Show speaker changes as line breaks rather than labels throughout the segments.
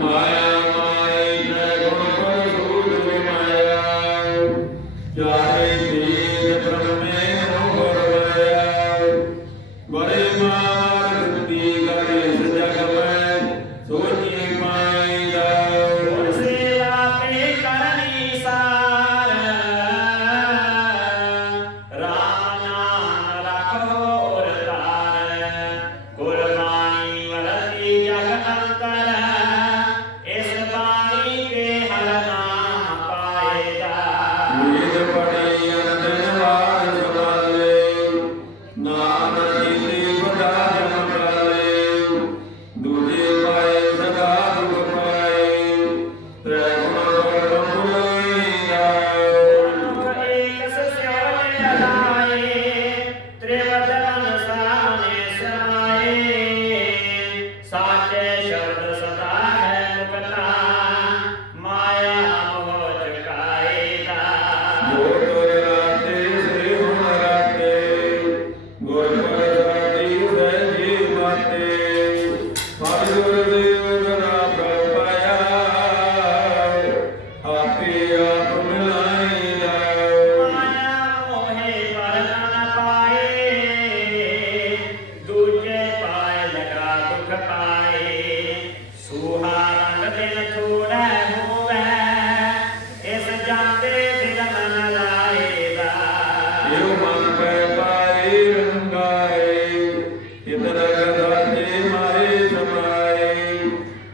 ਮਾਇਆ
ਦਿਲ ਥੋੜਾ ਹੋਵੇ, ਇਸ ਜਾਂਦੇ ਦਿਲ ਮਨ ਲਾਏਗਾ। ਇਹੋ
ਮਨ ਪੈ ਪਾਰੇ ਰੰਗਾਏ ਇਤਰ ਗਦਾ ਤੇ ਮਾਏ ਸਮਾਏ,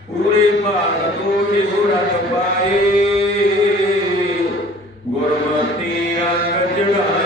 ਪੂਰੇ ਭਾਗ ਤੋਂ ਇਹੋ ਰਤ ਪਾਏ। ਗੁਰਮਤੀ ਰੰਗ ਚੜਾ